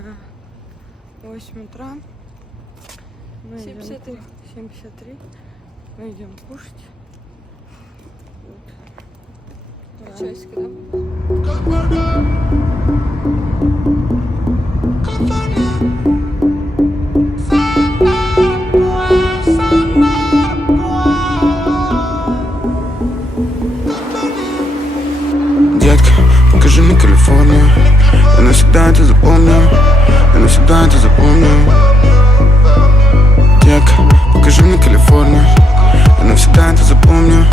время 8 утра. 7:53. 7:53. Мы идем кушать. Вот. Часики, да? Детка, покажи мне Калифорнию. Я навсегда это запомню. Я навсегда это запомню. Детка, покажи мне Калифорнию. Я навсегда это запомню.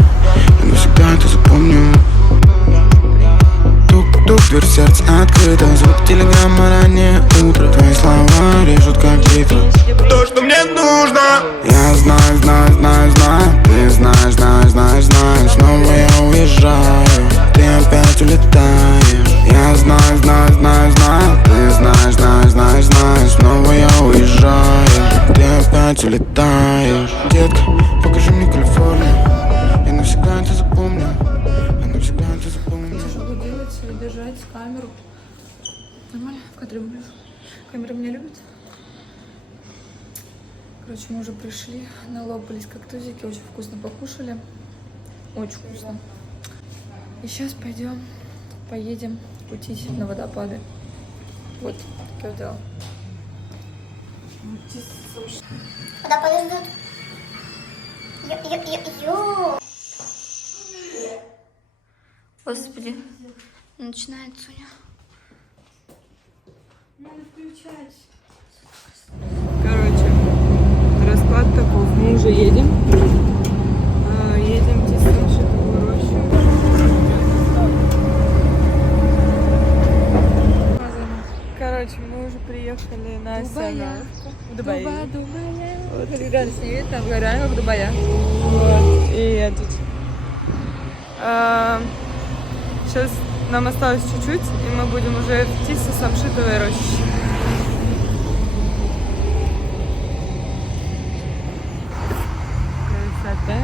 Я навсегда это запомню. Тук-тук, дверь в сердце открыта. Звук телеграмма, раннее утро. Твои слова режут как бритва. То, что мне нужно. Я знаю, знаю, знаю, знаю. Ты знаешь, знаешь, знаешь, знаешь. Снова я уезжаю. Ты опять улетаешь. Я знаю, знаю, знаю, знаю. Ты знаешь, знаешь, знаешь, знаешь. Снова я уезжаю. Ты опять улетаешь. Детка, покажи мне Калифорнию. Я навсегда это запомню. Я навсегда это запомню. Тяжело делать и держать камеру. Нормально? В кадре выгляжу. Камера меня любит. Короче, мы уже пришли, налопались как тузики, очень вкусно покушали. Очень вкусно. И сейчас поедем кутить на водопады. Вот, такие вот дела. Водопады ждут. Ё-ё-ё-ё. Господи, начинает Соня. Надо включать. Короче, расклад таков. Мы уже едем. Едем в Тисамшитовую рощу. Короче, мы уже приехали на остановку. В Дубае. Вот, реально снег, там реально в Дубае. Вот, и этот. Сейчас нам осталось чуть-чуть, и мы будем уже в Тисамшитовой роще. Красота.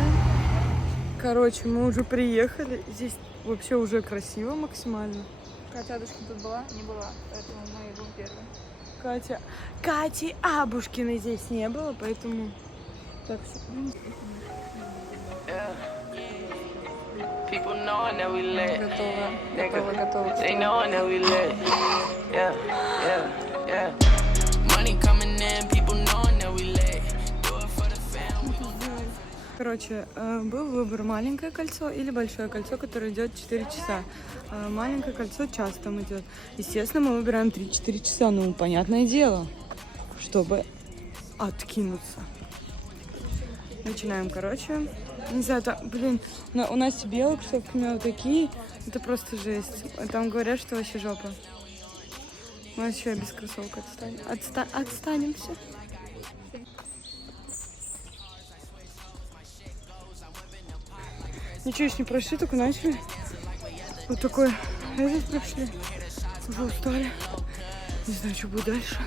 Короче, мы уже приехали. Здесь вообще уже красиво максимально. Катя Адушкина тут была? Не была, поэтому мы идем первые. Кати Абушкиной здесь не было, поэтому... Так, People knowing that we lit. Готово. They knowing that we lit. Yeah. Money coming in, people knowing that we lit. Do it for the fam. Короче, был выбор маленькое кольцо или большое кольцо, которое идет 4 часа. Маленькое кольцо час там идет. Естественно, мы выбираем 3-4 часа, ну, понятное дело, чтобы откинуться. Начинаем, короче. Не знаю, там, блин, у Насти белых, чтобы у меня вот такие, это просто жесть. Там говорят, что вообще жопа. Мы еще без кроссовок отстанемся. Ничего еще не прошли, только начали. Вот такой этот прошли. Уже устали. Не знаю, что будет дальше.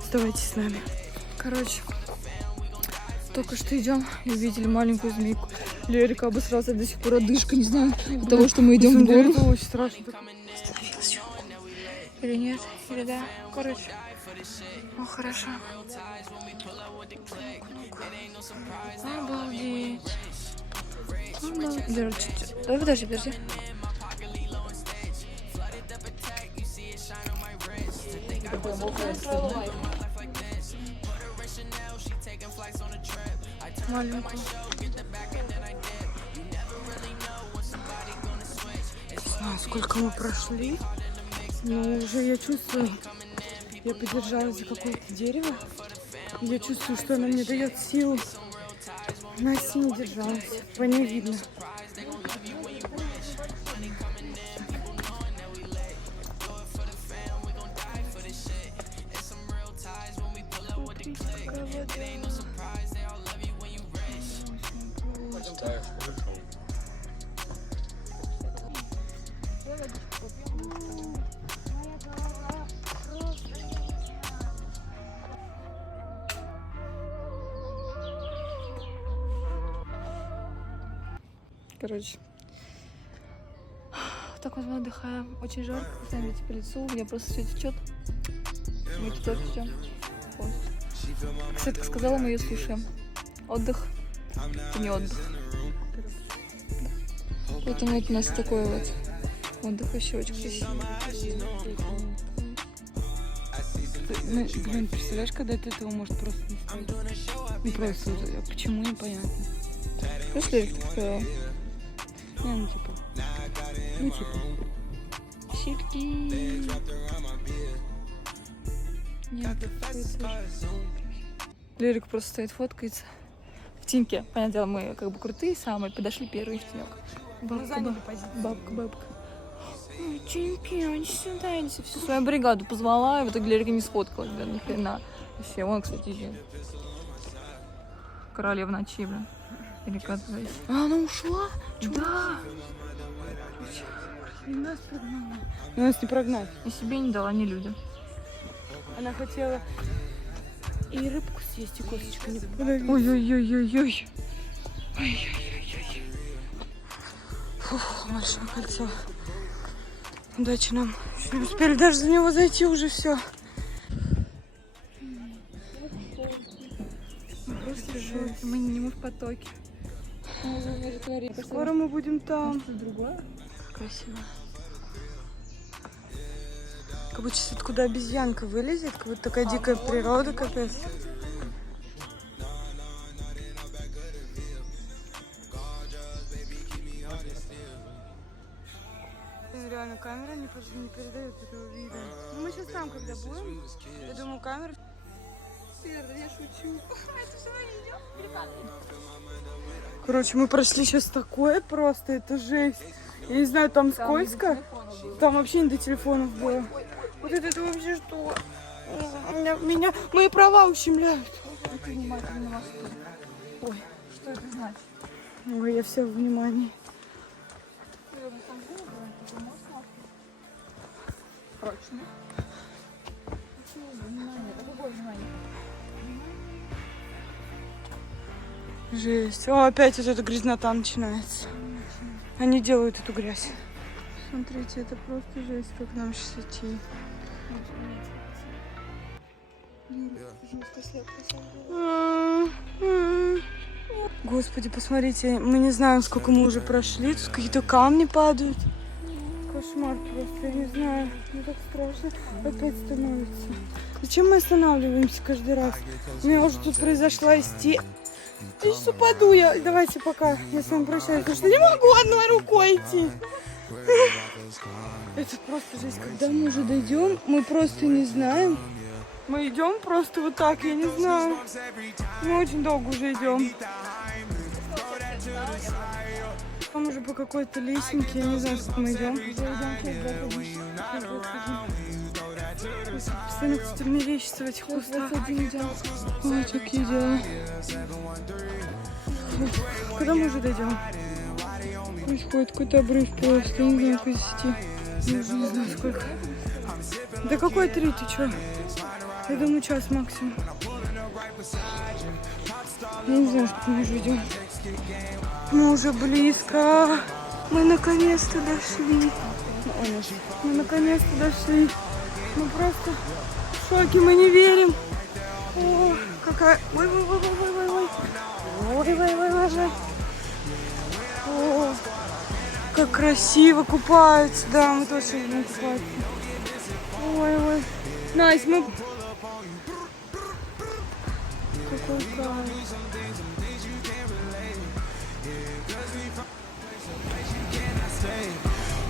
Оставайтесь с нами. Короче, только что идем и увидели маленькую змейку. Лерика обосрался, до сих пор одышка, не знаю, от того, что мы идем в гору. Это очень страшно. Остановилась съемку. Или нет? Или да? Короче. Ну, хорошо. Обалдеть. Лера, давай, подожди. Маленькую. Не знаю, сколько мы прошли, но уже я чувствую, я подержалась за какое-то дерево, и я чувствую, что она мне дает силу. Настя не держалась, по ней видно. Короче, так вот мы отдыхаем. Очень жарко, смотрите по лицу, у меня просто все течет. Мы тут все. Кстати, сказала, мы ее слушаем. Отдых. Это не отдых. Поэтому вот у нас такой вот отдых вообще очень красивый. Ну, блин, представляешь, когда ты этого может просто не стать? Ну просто, вот, почему, непонятно. Слышишь, Лерик, ты сказала? Не, ну типа. Щитки. Нет, Лерик просто стоит, фоткается. В тиньке. Понятное дело, мы как бы крутые самые, подошли первые в тенек. Бабка. Ой, чемпион, сюда иди. Всю свою бригаду позвала, и в итоге Лерика не сфоткалась, блин, ни хрена. Вообще, вон, кстати, здесь. Королева ночи, блин. Перекатываясь. А, она ушла? Да. И нас прогнала. Нас не прогнать. И себе не дала, не людям. Она хотела и рыбку съесть, и косточку не подавить. Ой-ой-ой-ой-ой. Фух, большое кольцо. Удачи нам. Еще не успели даже за него зайти, уже все. Просто жуть. Мы не в потоке. Скоро мы будем там. Другое? Красиво. Как будто сейчас откуда обезьянка вылезет, как будто такая дикая природа, капец. Реально камера не передает этого вида. Ну мы сейчас там, когда будем, я думаю, камера... Я шучу. Короче, мы прошли сейчас такое просто, это жесть. Я не знаю, там скользко. Там вообще не до телефонов было. Вот это вообще что? Меня мои права ущемляют. Ой, Что это значит? ой, я вся в внимании. Прочно. Внимание. Какое внимание? Жесть. О, опять вот эта грязнота начинается. Они делают эту грязь. Смотрите, это просто жесть, как нам сейчас идти. Господи, посмотрите, мы не знаем, сколько мы уже прошли. Тут какие-то камни падают. Кошмар просто, я не знаю. Мне так страшно опять становится. Зачем мы останавливаемся каждый раз? У меня уже тут произошла истерика. Я сейчас упаду я. Давайте пока я с вами прощаюсь, потому что не могу одной рукой идти. Это просто жесть. Когда мы уже дойдем, мы просто не знаем. Мы идем просто вот так, я не знаю. Мы очень долго уже идем. Там уже по какой-то лесенке, я не знаю, сколько мы идем. Постоянно, кстати, мерещится в этих кустах. Ой, такие дела. Когда мы уже дойдем? Происходит какой-то обрыв просто, я не знаю, как идти. Я уже не знаю, сколько. Да какой 3, ты чё? Я думаю, час максимум. Я не знаю, сколько мы уже идем. Мы уже близко. Мы наконец-то дошли. Мы наконец-то дошли. Мы просто в шоке, мы не верим. О, какая... Ой. Ой. О, как красиво купаются. Да, мы точно будем купаться. Ой. Настя, мы... Какой кайф.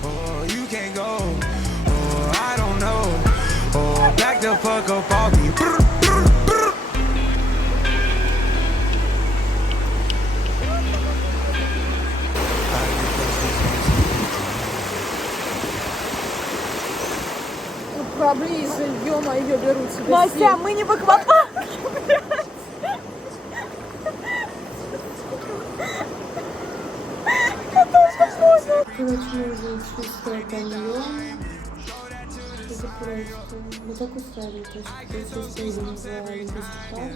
Oh, you can't go. Oh, I don't know. Oh, back the fuck up off me. Поближе, ё-моё, берут себе. Настя, мы не в аквапарке, блядь. Короче, мы уже ушли с каньон. Это просто... Мы так устали, то есть сейчас поедем в Олимпийский парк.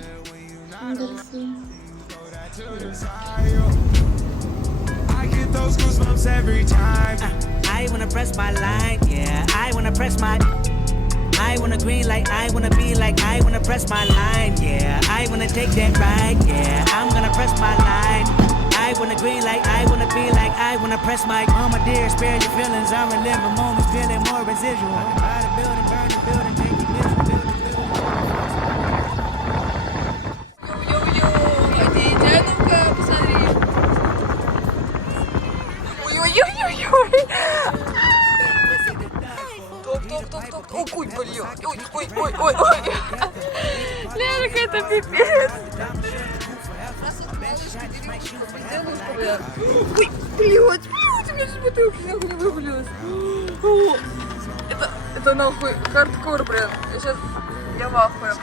Дальше. I get those goosebumps every time. I wanna press my line, yeah. I wanna press my. I wanna. wanna green like I wanna be like I wanna press my line, yeah. I wanna take that ride, yeah. I'm gonna press my line. I wanna green like I wanna be like I wanna press my. Oh my dear, spare your feelings. I'm reliving moments, feeling more residual. I can buy the building, burn the building, make it miserable. Дианка, посмотри. Ой-ой-ой-ой-ой. Топ. Ой, блин. Ой. Ленка, это пипец. Ой, блядь, у меня же бутылка нахуй не вывалилась. Это нахуй хардкор, блин. Я в ахуе.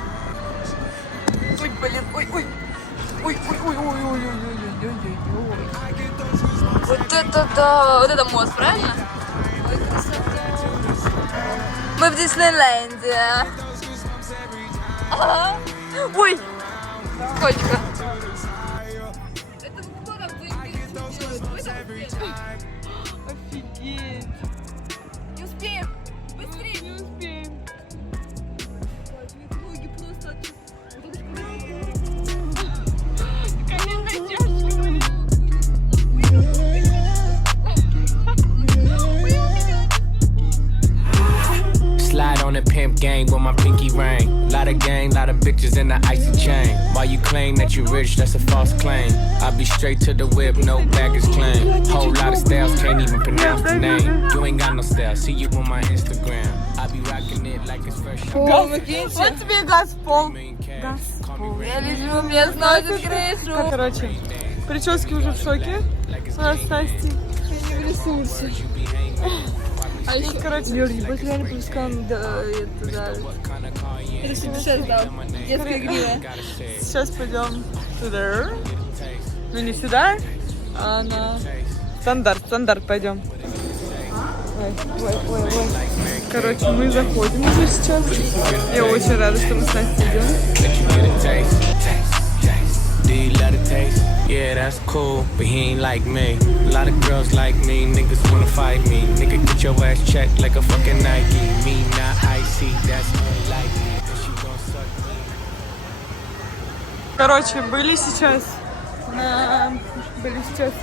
Ой, блин, ой. Вот это да! Вот это мост, правильно? Ой, красота! Мы в Диснейленде. Ага. Ой! Кочка. Это кто там делает? Офигеть. Не успеем! Быстрее! Не успеем. Ноги просто Slide on the pimp gang with my pinky ring. Lot of gang, lot of bitches in the icy chain. While you claim that you rich, that's a false claim. I be straight to the whip, no baggage claim. Whole lot of styles, can't even pronounce the name. You ain't got no style, see you on my Instagram. I be rocking it like it's fresh. Вот тебе газ в пол. Я люблю местную крышу. Короче, прически уже в шоке. У нас с Настей. Не в ресурсе. А еще, короче, Юрий, вот реально по вискам, да, это да. Это 60 дал. Детская грива. сейчас пойдем сюда. Ну не сюда, а на стандарт пойдем. Ой. Короче, мы заходим уже сейчас. Я очень рада, что мы с Настей идем. Do you love the taste? Yeah, that's cool, but he ain't like me. A lot of girls like me, niggas wanna fight me. Nigga, get your ass checked like a fucking Nike. Me not icy, that's unlikely. But she gon' suck me. Короче, были сейчас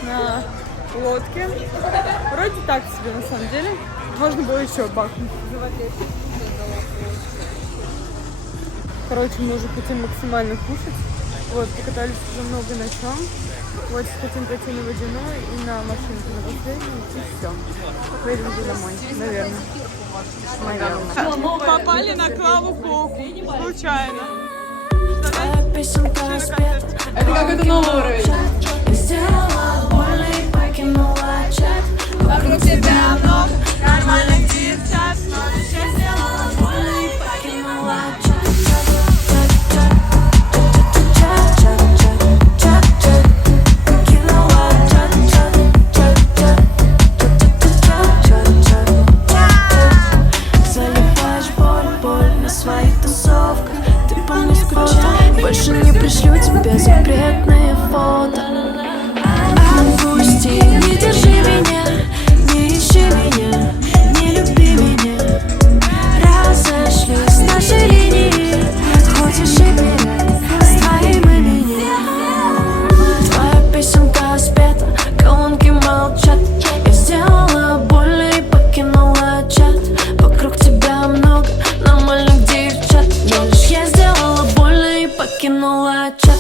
на лодке. Вроде так себе, на самом деле. Можно было еще бахнуть. Короче, мы уже хотим максимально кушать. Вот, покатались уже много на чем. Вот, хотим пойти на водяной и на машинку на последнюю, и все. Поедем домой, наверное. Попали на Клаву Коку. Случайно. Это как это новый уровень. Вокруг тебя много нормальных девчат, но я сделала больно и покинула чат. Больше не пришлю тебе запретные фото. Отпусти, не держи меня, не ищи меня, не люби меня. Разошлись наши линии, хочешь и вперед с твоим именем. Твоя песенка спета, колонки молчат. Я сделала больно и покинула чат. Вокруг тебя много нормальных девчат, но лишь я сделала больно и покинула чат.